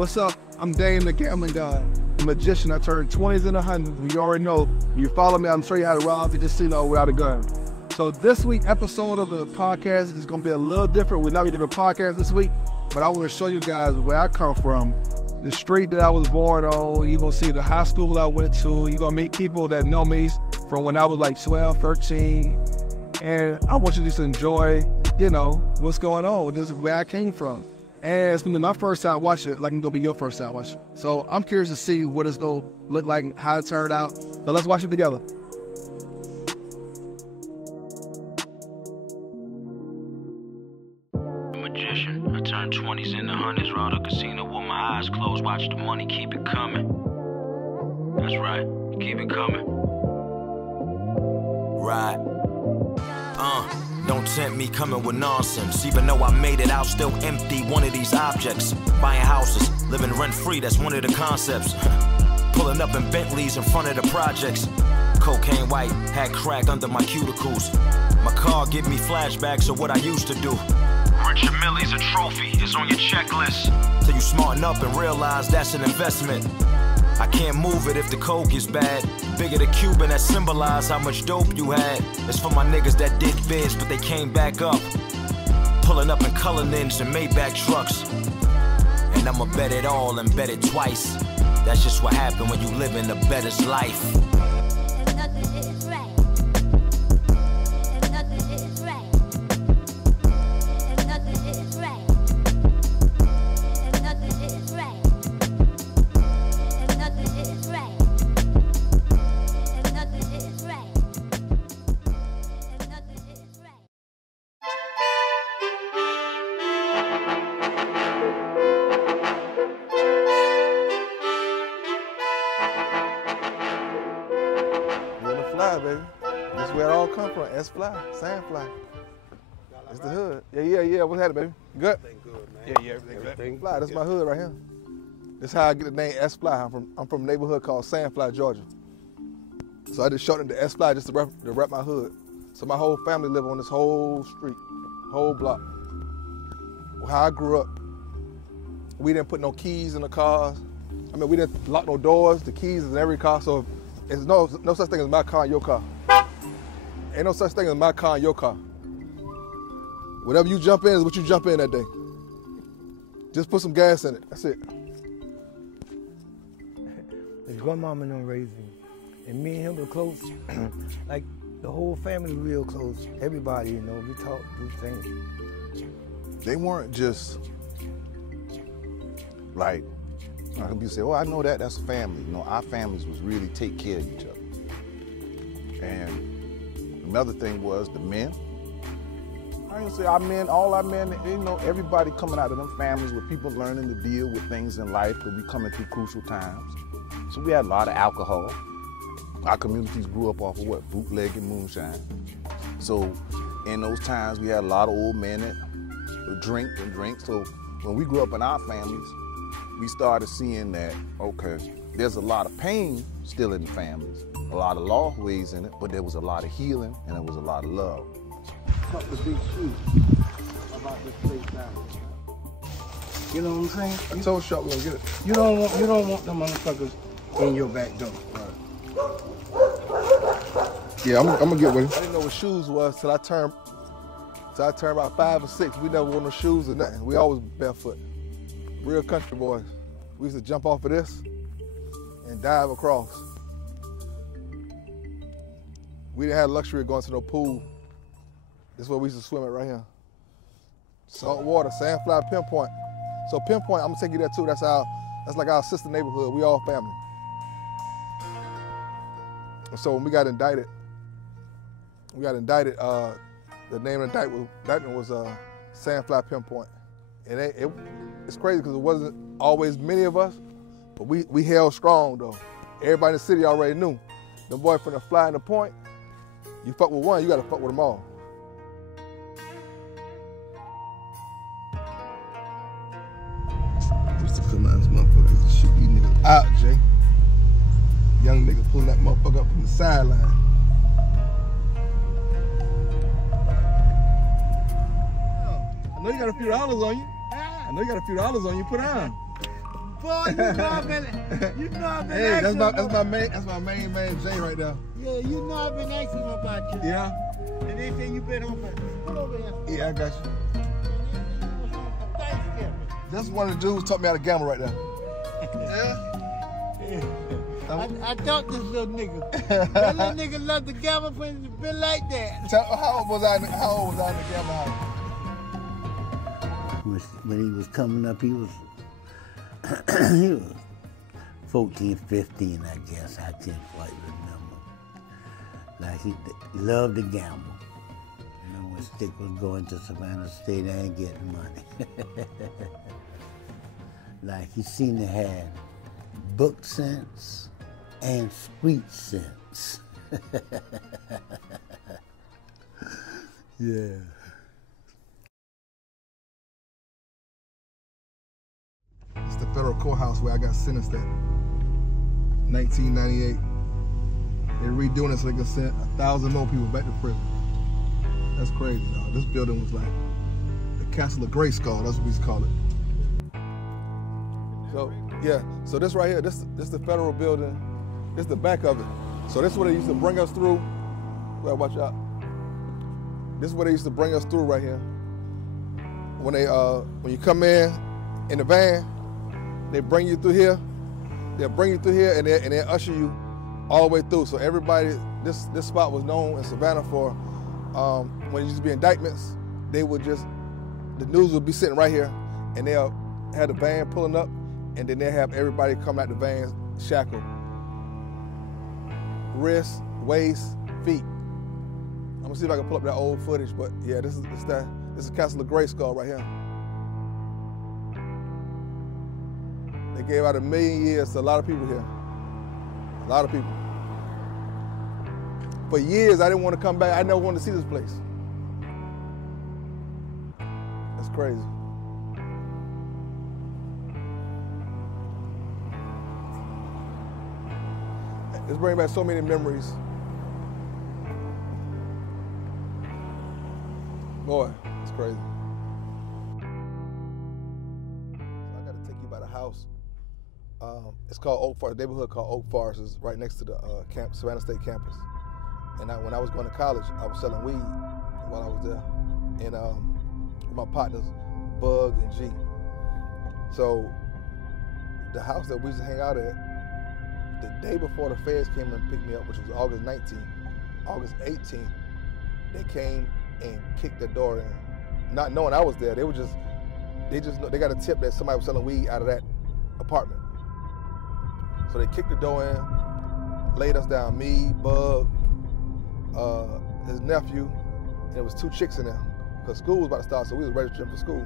What's up? I'm Dane the Gambling God, the magician. I turned 20s into 100s. You already know. You follow me, I'm showing you how to rob it, just so you know, without a gun. So this week's episode of the podcast is going to be a little different. We're not going to do a podcast this week, but I want to show you guys where I come from, the street that I was born on. You're going to see the high school I went to. You're going to meet people that know me from when I was like 12, 13. And I want you to just enjoy, you know, what's going on. This is where I came from. And it's gonna be my first time watching it, like it's gonna be your first time watching it. So I'm curious to see what it's gonna look like and how it turned out. So let's watch it together. Magician, I turned 20s into 100s, roll the casino with my eyes closed, watch the money keep it coming. That's right, keep it coming. Right. Don't tempt me coming with nonsense. Even though I made it out, still empty one of these objects. Buying houses, living rent-free, that's one of the concepts. Pulling up in Bentleys in front of the projects. Cocaine white, had crack under my cuticles. My car give me flashbacks of what I used to do. Richard Millie's a trophy, it's on your checklist. Till you smarten up and realize that's an investment. I can't move it if the coke is bad. Bigger the Cuban that symbolize how much dope you had. It's for my niggas that did bids, but they came back up. Pulling up in Cullinans and Maybach trucks. And I'ma bet it all and bet it twice. That's just what happened when you live in the bettor's life. Baby. That's where it all come from. SFLYY, Sandfly. It's the hood. Yeah. What's happening, baby? Good? Everything good, man. Yeah, everything fly. That's my hood right here. That's how I get the name SFLYY. I'm from a neighborhood called Sandfly, Georgia. So I just shortened it to SFLYY just to rep my hood. So my whole family live on this whole street, whole block. How I grew up, we didn't put no keys in the cars. I mean, we didn't lock no doors. The keys is in every car. So there's no such thing as my car and your car. Ain't no such thing as my car and your car. Whatever you jump in is what you jump in that day. Just put some gas in it, that's it. His grandmama done raised him. And me and him were close. Like the whole family was real close. Everybody, you know, we talk, do things. They weren't just like, people say, oh, I know that's a family. You know, our families was really take care of each other. And another thing was the men. I ain't say our men, all our men, you know, everybody coming out of them families with people learning to deal with things in life because we coming through crucial times. So we had a lot of alcohol. Our communities grew up off of what? Bootleg and moonshine. So in those times, we had a lot of old men that would drink and drink. So when we grew up in our families, we started seeing that, okay, there's a lot of pain still in the families, a lot of law ways in it, but there was a lot of healing and there was a lot of love. Cut the big shoe about this place now. You know what I'm saying? I told Shop we're gonna get it. You don't want them motherfuckers in your back door. Right. Yeah, I'm gonna get with him. I didn't know what shoes was till I turned about 5 or 6. We never wore no shoes or nothing. We always barefoot. Real country boys. We used to jump off of this and dive across. We didn't have the luxury of going to no pool. This is where we used to swim at right here. Salt water, Sandfly, Pinpoint. So Pinpoint, I'm gonna take you there too. That's like our sister neighborhood. We all family. And so when we got indicted, the name of the indictment was Sandfly, Pinpoint. And it's crazy because it wasn't always many of us, but we held strong though. Everybody in the city already knew. The boy from the fly and the point, you fuck with one, you gotta fuck with them all. I used to come out this motherfucker to shoot these niggas out, Jay. Young nigga pulling that motherfucker up from the sideline. I know you got a few dollars on you. Put on. boy, you know I've been Hey, asking that's my main man Jay right there. Yeah, you know I've been asking about you. Yeah. And they say you been home for pull over here. Yeah, I got you. And they say you was home for Thanksgiving. That's one of the dudes taught me how to gamble right there. Yeah. I thought this little nigga. That little nigga loved to gamble when it's been like that. How old was I in the gamble house? When he was coming up, he was 14, 15, I guess. I can't quite remember. Like he loved to gamble. You know, when Stick was going to Savannah State and getting money. Like he seemed to have book sense and street sense. Yeah. It's the federal courthouse where I got sentenced at. 1998. They're redoing it so they can send 1,000 more people back to prison. That's crazy, dog. This building was like the Castle of Grayskull. That's what we used to call it. So yeah, so this right here, this the federal building. This is the back of it. So this is what they used to bring us through. Well, watch out. This is what they used to bring us through right here. When you come in the van, they bring you through here. They'll bring you through here and they usher you all the way through. So everybody, this spot was known in Savannah for when it used to be indictments. They would just, the news would be sitting right here, and they'll have the van pulling up, and then they'll have everybody come out the van shackled. Wrists, waist, feet. I'm gonna see if I can pull up that old footage, but yeah, this is Castle of Grayskull right here. They gave out 1 million years to a lot of people here. A lot of people. For years, I didn't want to come back. I never wanted to see this place. That's crazy. It's bringing back so many memories. Boy, it's crazy. So I got to take you by the house. It's called Oak Forest, neighborhood called Oak Forest. It's right next to the Savannah State campus. And when I was going to college, I was selling weed while I was there. And with my partners, Bug and G. So the house that we used to hang out at, the day before the feds came and picked me up, which was August 19th, August 18th, they came and kicked the door in. Not knowing I was there, they got a tip that somebody was selling weed out of that apartment. So they kicked the door in, laid us down, me, Bug, his nephew, and there was 2 chicks in there, because school was about to start, so we was registering for school.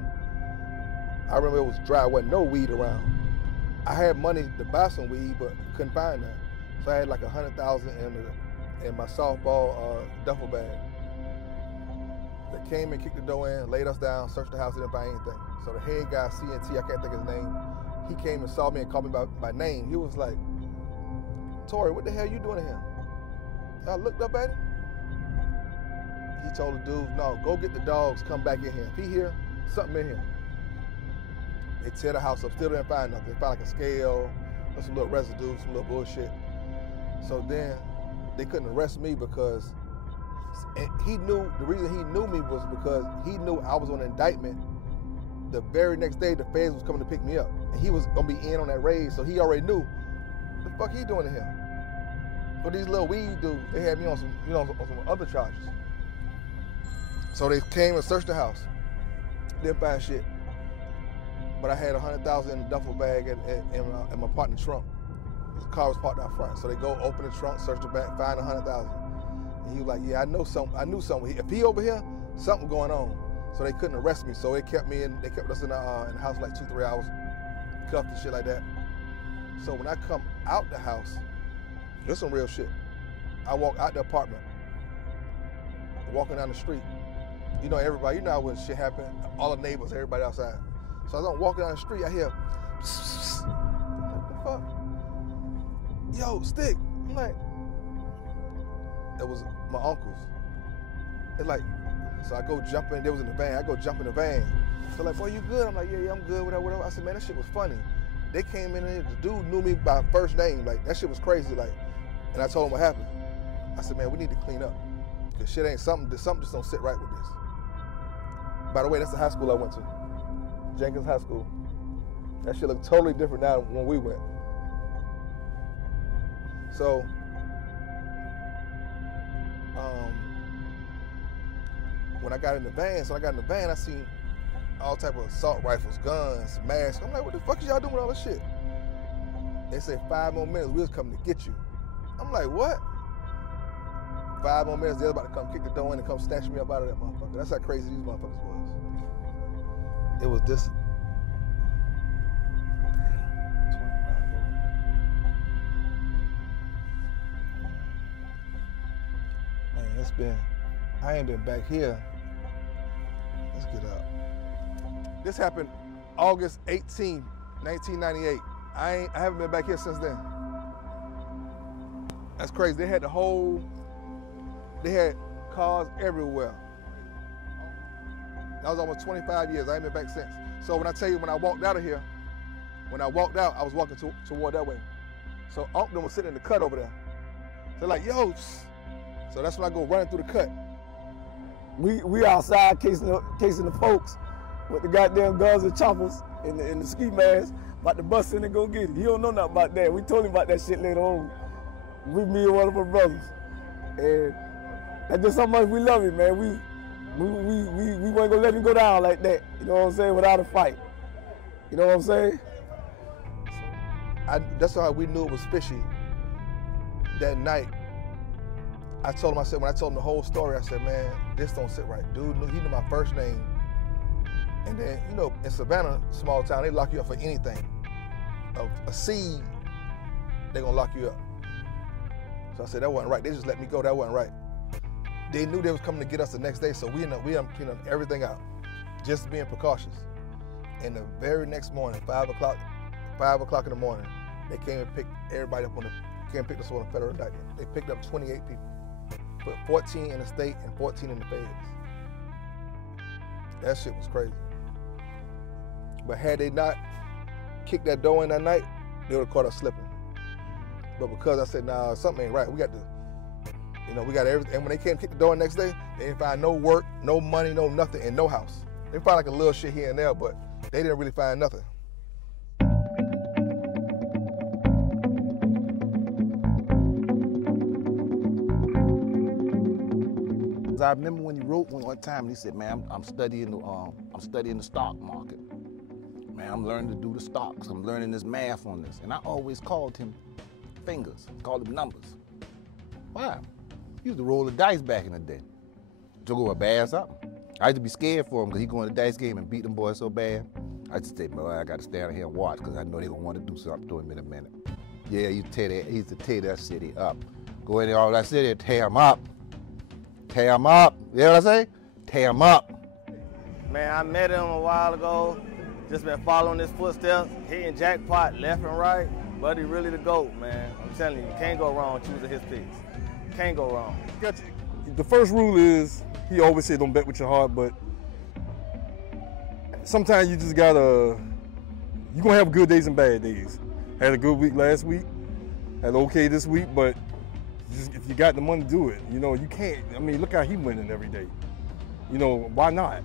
I remember it was dry, there wasn't no weed around. I had money to buy some weed, but couldn't find none. So I had like $100,000 in my softball duffel bag. They came and kicked the door in, laid us down, searched the house, didn't find anything. So the head guy, CNT, I can't think of his name, he came and saw me and called me by name. He was like, "Tori, what the hell you doing here?" I looked up at him. He told the dude, "No, go get the dogs, come back in here. If he here, something in here." They tear the house up, still didn't find nothing. They found like a scale, some little residue, some little bullshit. So then they couldn't arrest me because the reason he knew me was because he knew I was on an indictment. The very next day, the feds was coming to pick me up. And he was gonna be in on that raid, so he already knew, what the fuck he doing to him? But these little weed dudes, they had me on some, on some other charges. So they came and searched the house. Didn't find shit. But I had $100,000 in the duffel bag in my partner's trunk. His car was parked out front. So they go open the trunk, search the back, find $100,000. And he was like, "Yeah, I knew something. If he over here, something going on." So they couldn't arrest me. So they kept us in the house for like 2-3 hours, cuffed and shit like that. So when I come out the house, there's some real shit. I walk out the apartment, walking down the street. You know everybody, when shit happen, all the neighbors, everybody outside. So as I'm walking down the street, I hear, what the fuck? Yo, Stick. I'm like, it was my uncle's. It's like, so I go jump in, they was in the van, I go jump in the van. So like, "Boy, you good?" I'm like, yeah, I'm good, whatever. I said, "Man, that shit was funny." they came in here, the dude knew me by first name. Like, that shit was crazy. Like, and I told him what happened. I said, man, we need to clean up. Because shit ain't something just don't sit right with this. By the way, that's the high school I went to. Jenkins High School. That shit looked totally different now than when we went. So, when I got in the van, I seen all type of assault rifles, guns, masks. I'm like, what the fuck is y'all doing with all this shit? They said 5 more minutes, we was coming to get you. I'm like, what? 5 more minutes, they're about to come kick the door in and come snatch me up out of that motherfucker. That's how crazy these motherfuckers was. It was this. 25. Man, I ain't been back here. Let's get up. This happened August 18, 1998. I haven't been back here since then. That's crazy. They had cars everywhere. That was almost 25 years. I ain't been back since. So when I tell you, when I walked out of here, I was walking toward that way. So Uncle was sitting in the cut over there. So like, yo. So that's when I go running through the cut. We outside casing the folks with the goddamn guns and choppers and the ski masks, about to bust in and go get it. He don't know nothing about that. We told him about that shit later on. Me and one of our brothers. And that's just how much we love him, man. We weren't gonna let him go down like that, you know what I'm saying, without a fight. You know what I'm saying? That's how we knew it was fishy that night. I told him, when I told him the whole story, I said, man, this don't sit right. Dude, he knew my first name. And then, you know, in Savannah, small town, they lock you up for anything. A seed, they gonna lock you up. So I said, that wasn't right. They just let me go, that wasn't right. They knew they was coming to get us the next day, so we ended up cleaning everything out, just being precautious. And the very next morning, 5 o'clock in the morning, they came and picked everybody up came and picked us on a federal indictment. They picked up 28 people, put 14 in the state and 14 in the feds. That shit was crazy. But had they not kicked that door in that night, they would have caught us slipping. But because I said, nah, something ain't right, we got everything. And when they came to kick the door the next day, they didn't find no work, no money, no nothing, and no house. They found like a little shit here and there, but they didn't really find nothing. I remember when he wrote one time, and he said, man, I'm studying the stock market. Man, I'm learning to do the stocks. I'm learning this math on this. And I always called him fingers, called him numbers. Why? He used to roll the dice back in the day. Took over bad something. I used to be scared for him because he go in the dice game and beat them boys so bad. I just say, man, I got to stand here and watch because I know they're going to want to do something to him in a minute. Yeah, he used to tear that city up. Go in there, all that city, tear him up. Tear him up. You know what I say? Tear him up. Man, I met him a while ago. Just been following his footsteps, hitting jackpot left and right. Buddy really the GOAT, man. I'm telling you, you can't go wrong choosing his picks. Can't go wrong. The first rule is, he always said don't bet with your heart, but sometimes you just gotta, you're gonna have good days and bad days. Had a good week last week, had okay this week, but if you got the money to do it, you know, you can't, I mean, look how he winning every day. You know, why not?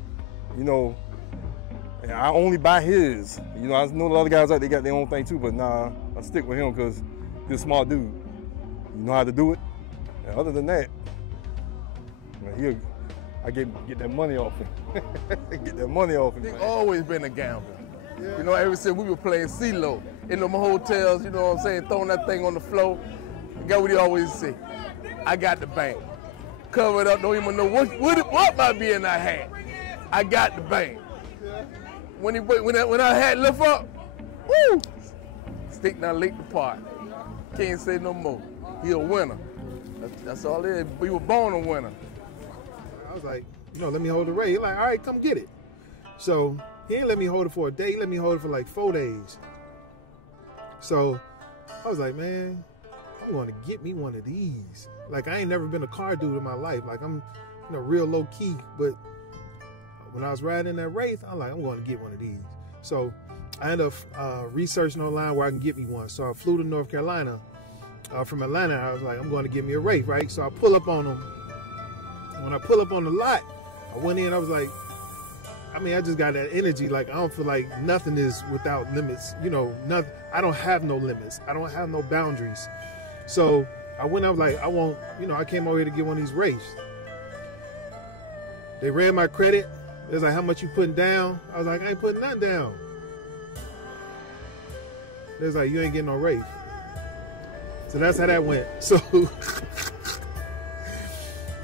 You know, I only buy his. You know, I know a lot of guys out there got their own thing too, but nah, I stick with him because he's a smart dude. You know how to do it. And other than that, man, I get that money off him. Get that money off him. He's always been a gambler. Yeah. You know, ever since we were playing CeeLo in them hotels, you know what I'm saying, throwing that thing on the floor. Got what he always say, I got the bank. Cover it up, don't even know what might be in that hat. I got the bank. When our hat lift up, woo! Stick down Lake the Park. Can't say no more. He a winner. That's all it is. We were born a winner. I was like, you know, let me hold the ray. He's like, all right, come get it. So he didn't let me hold it for a day. He let me hold it for like 4 days. So I was like, man, I want to get me one of these. Like, I ain't never been a car dude in my life. Like, I'm, you know, real low key. But when I was riding that Wraith, I'm like, I'm going to get one of these. So I ended up researching online where I can get me one. So I flew to North Carolina. From Atlanta, I was like, I'm going to get me a Wraith, right? So I pull up on them. And when I pull up on the lot, I went in, I was like, I mean, I just got that energy. Like, I don't feel like nothing is without limits. You know, nothing. I don't have no limits. I don't have no boundaries. So I went, I was like, I won't, you know, I came over here to get one of these Wraiths. They ran my credit. It was like, how much you putting down? I was like, I ain't putting nothing down. They was like, you ain't getting no Wraith. So that's how that went. So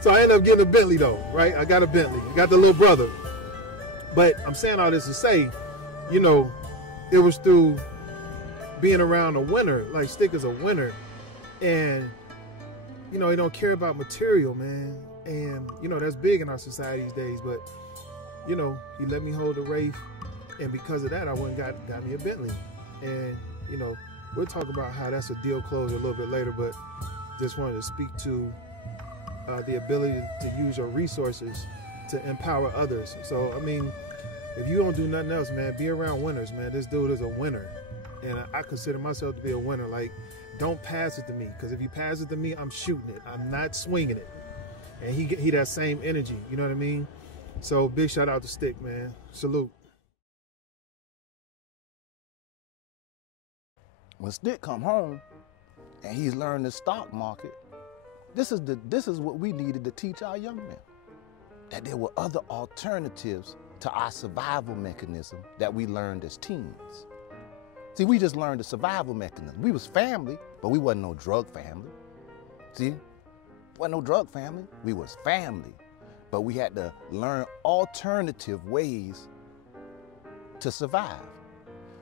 I ended up getting a Bentley though, right? I got a Bentley. I got the little brother. But I'm saying all this to say, you know, it was through being around a winner. Like, Stick is a winner. And, you know, he don't care about material, man. And, you know, that's big in our society these days. But, you know, he let me hold the Wraith. And because of that, I went and got me a Bentley. And, you know, we'll talk about how that's a deal closer a little bit later, but just wanted to speak to the ability to use your resources to empower others. So, I mean, if you don't do nothing else, man, be around winners, man. This dude is a winner. And I consider myself to be a winner. Like, don't pass it to me, because if you pass it to me, I'm shooting it. I'm not swinging it. And he that same energy, you know what I mean? So, big shout out to Stick, man. Salute. When Stick come home and he's learned the stock market, this is what we needed to teach our young men. That there were other alternatives to our survival mechanism that we learned as teens. See, we just learned the survival mechanism. We was family, but we wasn't no drug family. See, wasn't no drug family. We was family, but we had to learn alternative ways to survive.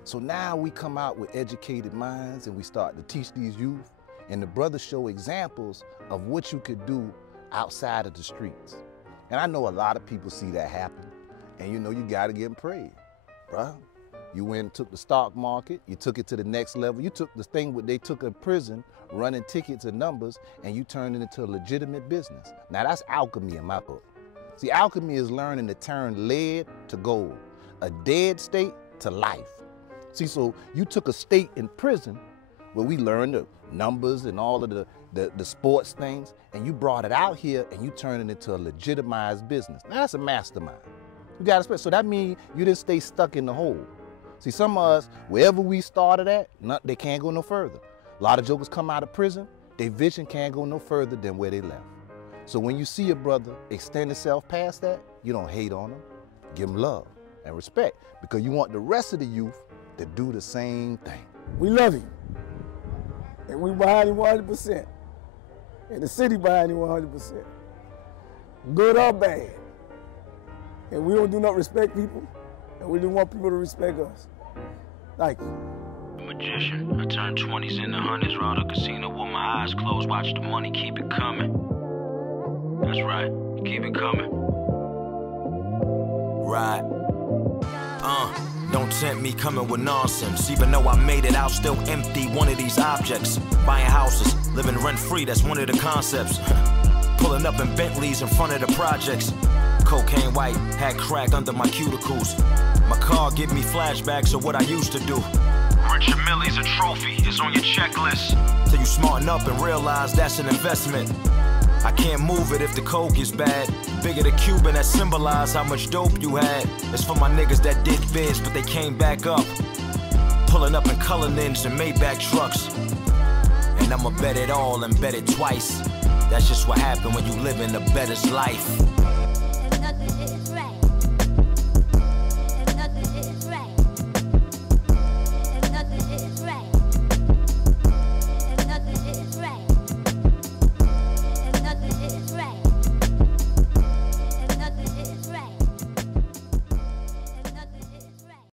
So now we come out with educated minds and we start to teach these youth, and the brothers show examples of what you could do outside of the streets. And I know a lot of people see that happen, and you know, you gotta give them praise, bruh. You went and took the stock market, you took it to the next level. You took the thing what they took in prison, running tickets and numbers, and you turned it into a legitimate business. Now that's alchemy in my book. See, alchemy is learning to turn lead to gold, a dead state to life. See, so you took a state in prison where we learned the numbers and all of the sports things, and you brought it out here and you turned it into a legitimized business. Now that's a mastermind. You got to, so that means you didn't stay stuck in the hole. See, some of us, wherever we started at, they can't go no further. A lot of jokers come out of prison, their vision can't go no further than where they left. So when you see a brother extend himself past that, you don't hate on him, give him love and respect, because you want the rest of the youth to do the same thing. We love him, and we behind him 100%. And the city behind him 100%. Good or bad. And we don't do not respect people, and we don't want people to respect us. Thank you. Magician, I turned 20s into 100s, round a casino with my eyes closed, watch the money keep it coming. That's right, keep it coming. Right. Don't tempt me coming with nonsense. Even though I made it out, still empty one of these objects. Buying houses, living rent-free, that's one of the concepts. Pulling up in Bentleys in front of the projects. Cocaine white, had crack under my cuticles. My car give me flashbacks of what I used to do. Richard Millie's a trophy, it's on your checklist. Till you smarten up and realize that's an investment. I can't move it if the coke is bad. Bigger the Cuban that symbolize how much dope you had. It's for my niggas that did bids, but they came back up. Pulling up in Cullinans and Maybach trucks. And I'ma bet it all and bet it twice. That's just what happened when you live in the bettor's life. Nothing is right.